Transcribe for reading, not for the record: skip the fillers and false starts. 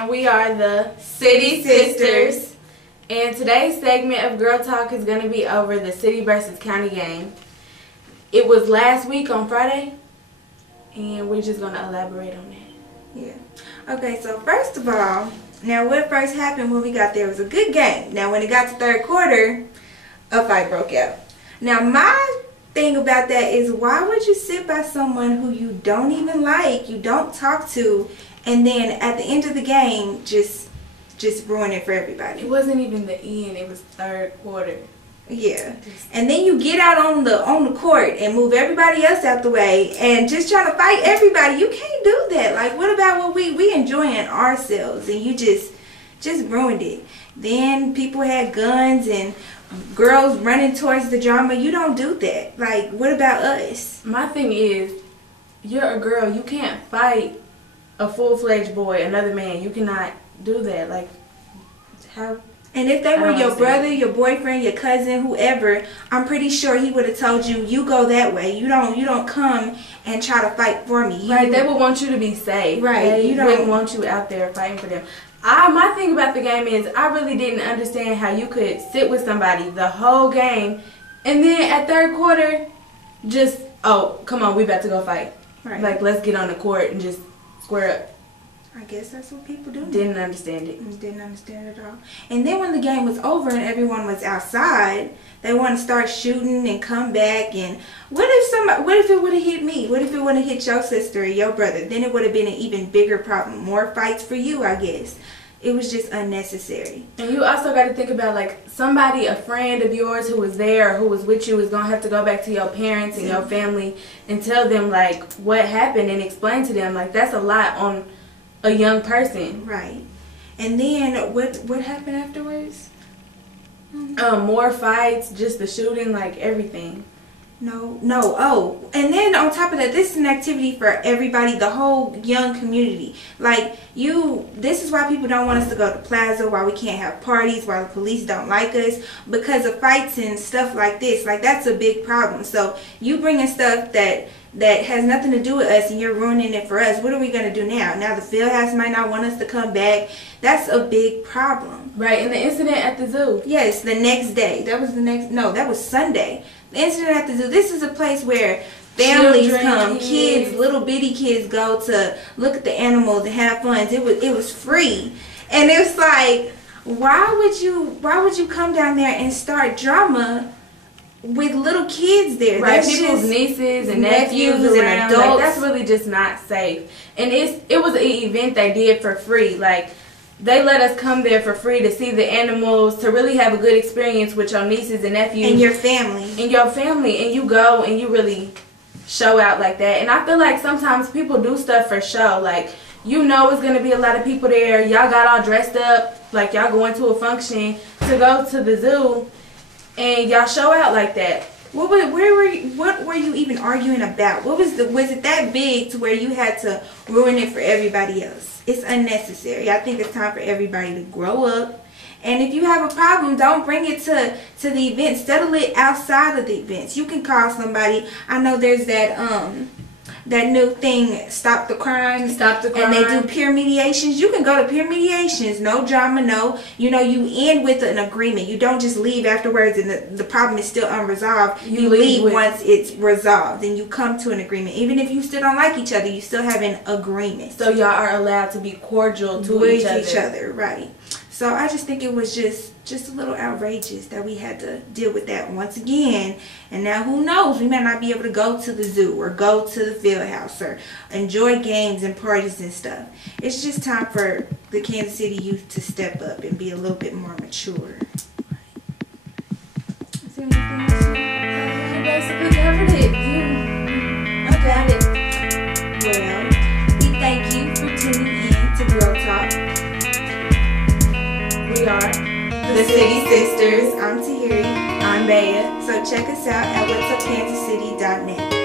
and we are the City Sisters. And today's segment of Girl Talk is going to be over the city versus county game. It was last week on Friday, and we're just going to elaborate on that. Yeah. Okay, so first of all, now what first happened when we got there was a good game. Now when it got to third quarter, a fight broke out. Now my thing about that is, why would you sit by someone who you don't even like, you don't talk to, and then at the end of the game just ruin it for everybody? It wasn't even the end, it was third quarter. Yeah. And then you get out on the court and move everybody else out the way and just trying to fight everybody. You can't do that. Like, what about what we enjoying ourselves, and you just ruined it. Then people had guns and girls running towards the drama. You don't do that. Like, what about us? My thing is, you're a girl. You can't fight a full-fledged boy, another man. You cannot do that. Like, how? And if they were your brother, your boyfriend, your cousin, whoever, I'm pretty sure he would have told you, you go that way. You don't come and try to fight for me. Right, they would want you to be safe. Right. They wouldn't want you out there fighting for them. My thing about the game is, I really didn't understand how you could sit with somebody the whole game and then at third quarter just, oh, come on, we about to go fight. Right. Like, let's get on the court and just square up. I guess that's what people do. Didn't understand it. Didn't understand it at all. And then when the game was over and everyone was outside, they want to start shooting and come back. And what if it would have hit me? What if it would have hit your sister or your brother? Then it would have been an even bigger problem. More fights for you, I guess. It was just unnecessary. And you also got to think about, like, somebody, a friend of yours who was there or who was with you is going to have to go back to your parents and your family and tell them, like, what happened and explain to them. Like, that's a lot on a young person. Right. And then what happened afterwards? More fights, just the shooting, like everything. No. Oh, and then on top of that, this is an activity for everybody, the whole young community. Like, this is why people don't want us to go to Plaza, why we can't have parties, why the police don't like us, because of fights and stuff like this. Like, that's a big problem. So you bringing stuff that has nothing to do with us and you're ruining it for us. What are we going to do now? Now the field house might not want us to come back. That's a big problem. Right, and the incident at the zoo. Yes, the next day. That was Sunday. The incident at the zoo. This is a place where families come, kids, little bitty kids go to look at the animals and have fun. It was free. And it's like, why would you come down there and start drama with little kids there? Right, people's nieces and nephews and adults. Like, that's really just not safe. And it was an event they did for free. Like, they let us come there for free to see the animals, to really have a good experience with your nieces and nephews. And your family. And you go and you really show out like that. And I feel like sometimes people do stuff for show. Like, you know it's going to be a lot of people there. Y'all got all dressed up like y'all going to a function to go to the zoo. And y'all show out like that. What were you even arguing about? Was it that big to where you had to ruin it for everybody else? It's unnecessary. I think it's time for everybody to grow up. And if you have a problem, don't bring it to the event. Settle it outside of the events. You can call somebody. I know there's that new thing, Stop the Crime. Stop the Crime. And they do peer mediations. You can go to peer mediations. No drama, you end with an agreement. You don't just leave afterwards and the problem is still unresolved. You leave once it's resolved and you come to an agreement. Even if you still don't like each other, you still have an agreement. So y'all are allowed to be cordial to each other. Right. So I just think it was just a little outrageous that we had to deal with that once again. And now who knows, we might not be able to go to the zoo or go to the field house or enjoy games and parties and stuff. It's just time for the Kansas City youth to step up and be a little bit more mature. Is there anything else? You basically covered it. I got it. Well, we thank you for tuning in to Girl Talk. We are the City Sisters. I'm Taherri. I'm Bejja. So check us out at whatsupkansascity.net.